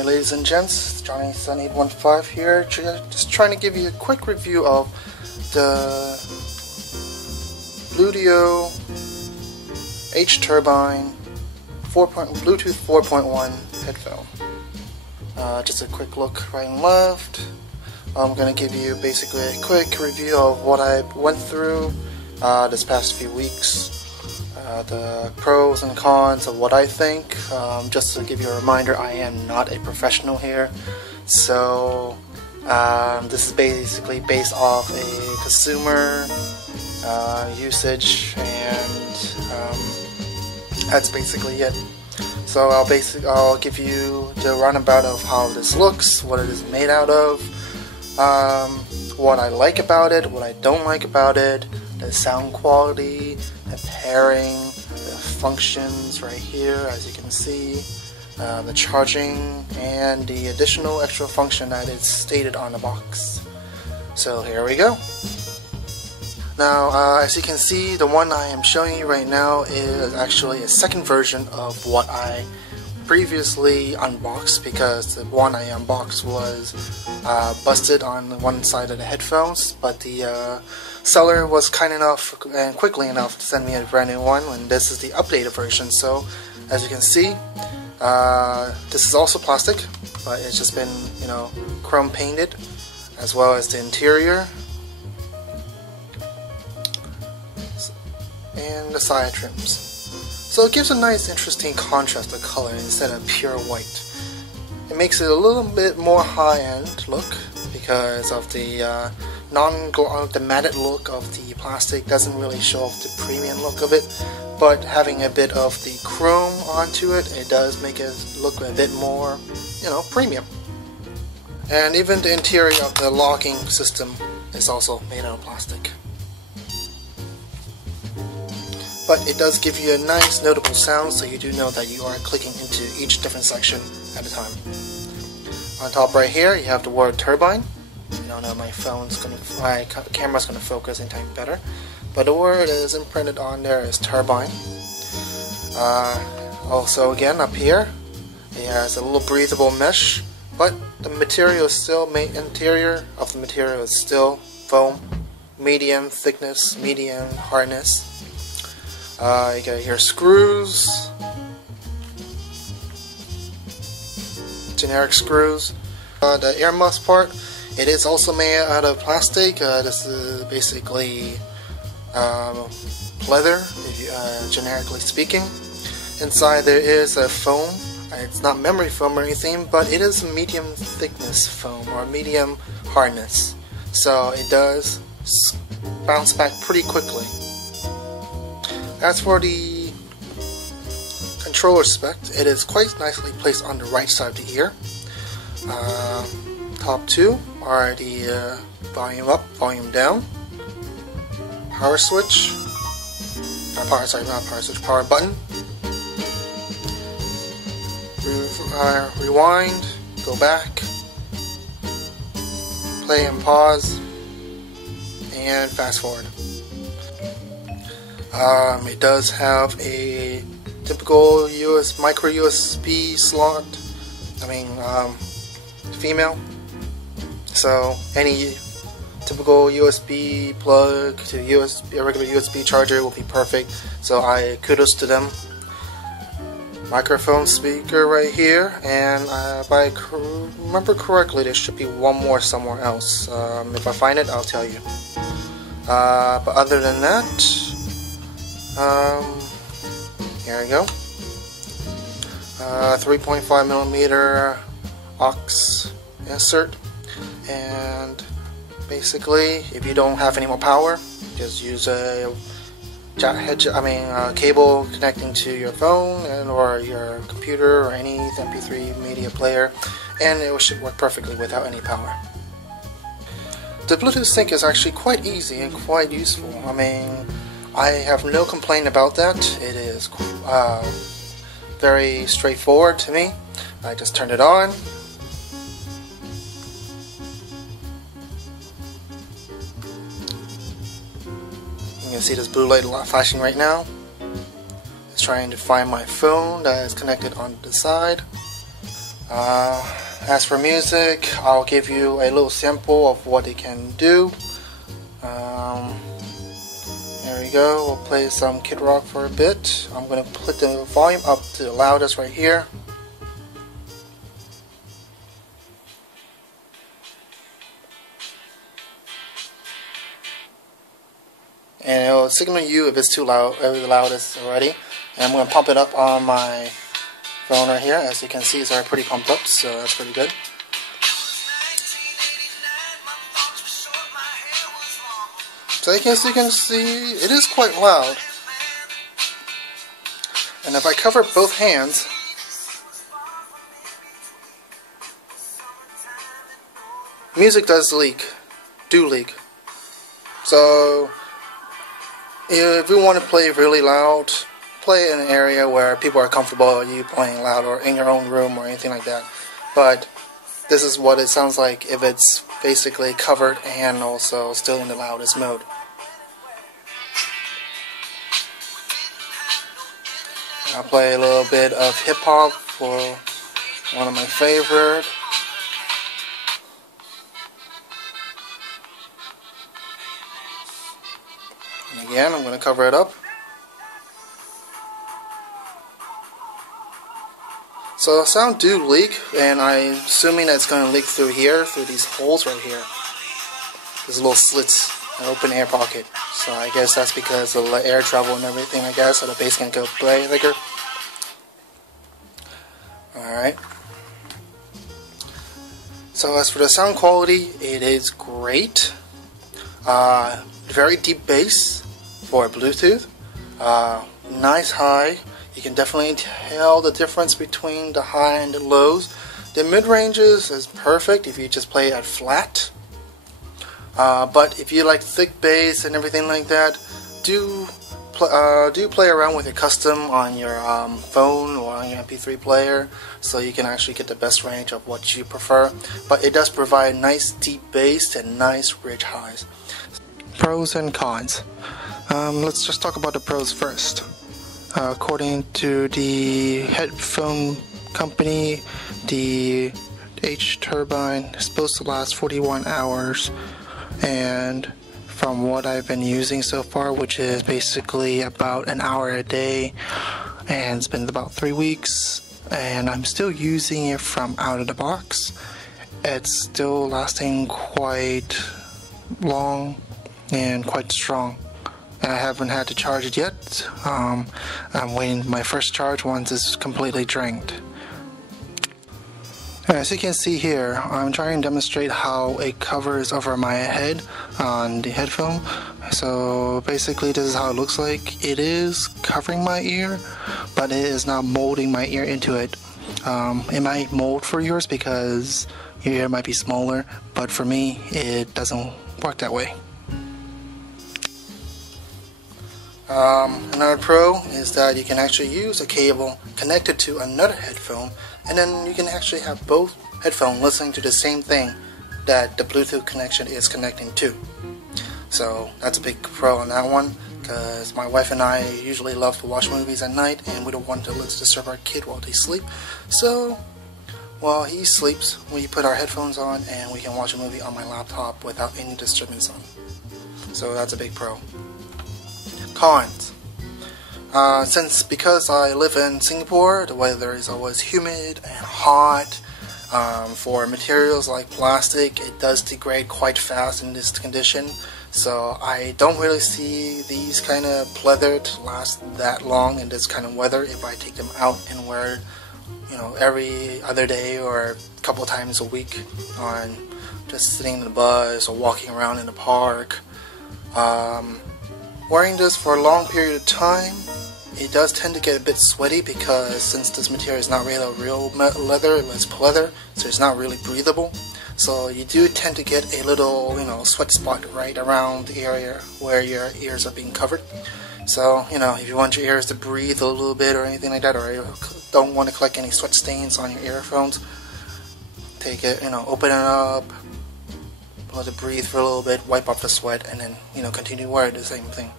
Hi ladies and gents, Johnny Sun 815 here, just trying to give you a quick review of the Bluedio Turbine Bluetooth 4.1 headphone. Just a quick look right and left. I'm going to give you basically a quick review of what I went through this past few weeks. The pros and cons of what I think. Just to give you a reminder, I am not a professional here, so this is basically based off a consumer usage, and that's basically it. So I'll give you the runabout of how this looks, what it is made out of, what I like about it, what I don't like about it, the sound quality, the pairing, the functions right here as you can see, the charging, and the additional extra function that is stated on the box. So here we go. Now as you can see, the one I am showing you right now is actually a second version of what I previously unboxed, because the one I unboxed was busted on one side of the headphones, but the seller was kind enough and quickly enough to send me a brand new one, and this is the updated version. So as you can see, this is also plastic, but it's just been, you know, chrome painted, as well as the interior and the side trims. So it gives a nice interesting contrast of color instead of pure white. It makes it a little bit more high-end look because of the the matted look of the plastic doesn't really show off the premium look of it, but having a bit of the chrome onto it, it does make it look a bit more, you know, premium. And even the interior of the locking system is also made out of plastic. But it does give you a nice notable sound, so you do know that you are clicking into each different section at a time. On top right here you have the word Turbine. I don't know, my camera's gonna focus and type better, but the word is imprinted on there is Turbine. Also again up here it has a little breathable mesh, but the material is still interior of the material is still foam, medium thickness, medium hardness. You got here screws, generic screws. The air muffs part, it is also made out of plastic. This is basically leather, generically speaking. Inside there is a foam. It's not memory foam or anything, but it is medium thickness foam or medium hardness, so it does bounce back pretty quickly. As for the controller spec, it is quite nicely placed on the right side of the ear. Top two are the volume up, volume down, power switch, power button, rewind, go back, play and pause, and fast forward. It does have a typical micro USB slot, female, so any typical USB plug to a regular USB charger will be perfect, so kudos to them. Microphone speaker right here, and if I remember correctly there should be one more somewhere else. If I find it I'll tell you. But other than that, here we go. 3.5mm aux insert, and basically if you don't have any more power, just use a cable connecting to your phone or your computer or any MP3 media player, and it should work perfectly without any power. The Bluetooth sync is actually quite easy and quite useful. I have no complaint about that. It is very straightforward to me. I just turned it on. You can see this blue light flashing right now. It's trying to find my phone that is connected on the side. As for music, I'll give you a little sample of what it can do. There we go. We'll play some Kid Rock for a bit. I'm going to put the volume up to the loudest right here. And it'll signal you if it's too loud, the loudest already. And I'm going to pump it up on my phone right here. As you can see, it's already pretty pumped up, so that's pretty good. So as you can see, it is quite loud. And if I cover both hands, music does leak. So if you want to play really loud, play in an area where people are comfortable with you playing loud, or in your own room or anything like that. But this is what it sounds like if it's basically covered and also still in the loudest mode. I'll play a little bit of hip hop for one of my favorite. And again, I'm going to cover it up. So the sound do leak, and I'm assuming that it's going to leak through here, through these holes right here. There's little slits, an open air pocket. So I guess that's because of the air travel and everything, I guess, so the bass can go play thicker. Alright. So as for the sound quality, it is great. Very deep bass for Bluetooth. Nice high. You can definitely tell the difference between the high and the lows. The mid-ranges is perfect if you just play at flat. But if you like thick bass and everything like that, do play around with your custom on your phone or on your MP3 player, so you can actually get the best range of what you prefer. But it does provide nice deep bass and nice rich highs. Pros and cons. Let's just talk about the pros first. According to the headphone company, the Turbine is supposed to last 41 hours, and from what I've been using so far, which is basically about an hour a day, and it's been about 3 weeks, and I'm still using it from out of the box. It's still lasting quite long and quite strong. I haven't had to charge it yet. I'm waiting my first charge once it's completely drained. As you can see here, I'm trying to demonstrate how it covers over my head on the headphone. So basically this is how it looks like. It is covering my ear, but it is not molding my ear into it. It might mold for yours because your ear might be smaller, but for me it doesn't work that way. Another pro is that you can actually use a cable connected to another headphone, and then you can actually have both headphones listening to the same thing that the Bluetooth connection is connecting to. So that's a big pro on that one, because my wife and I usually love to watch movies at night, and we don't want to disturb our kid while they sleep. So while he sleeps, we put our headphones on and we can watch a movie on my laptop without any disturbance on. So that's a big pro. Cons. Because I live in Singapore, the weather is always humid and hot. For materials like plastic, it does degrade quite fast in this condition. So I don't really see these kind of pleather to last that long in this kind of weather if I take them out and wear, every other day or a couple times a week on just sitting in the bus or walking around in the park. Wearing this for a long period of time, it does tend to get a bit sweaty because since this material is not really a real leather, it's pleather, so it's not really breathable. So you do tend to get a little, sweat spot right around the area where your ears are being covered. So, if you want your ears to breathe a little bit or anything like that, or you don't want to collect any sweat stains on your earphones, take it, open it up, let it breathe for a little bit, wipe off the sweat, and then, continue wearing the same thing.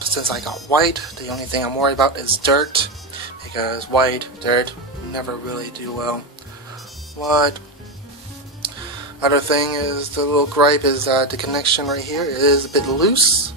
Since I got white, the only thing I'm worried about is dirt, because white, dirt never really do well. What? Other thing is, the little gripe is that the connection right here is a bit loose.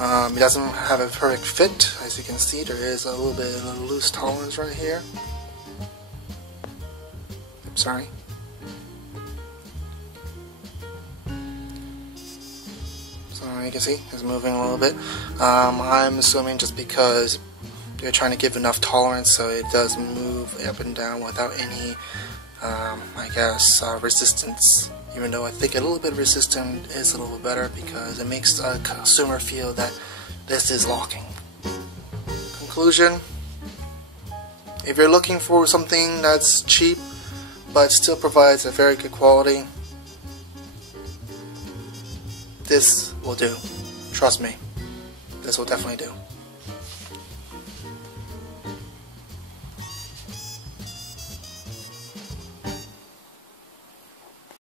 It doesn't have a perfect fit. As you can see, there is a little bit of a loose tolerance right here. Oops, sorry. So you can see it's moving a little bit. I'm assuming just because they're trying to give enough tolerance so it does move up and down without any, I guess, resistance. Even though I think a little bit of resistance is a little bit better because it makes the consumer feel that this is locking. Conclusion: if you're looking for something that's cheap but still provides a very good quality, this will do. Trust me, this will definitely do.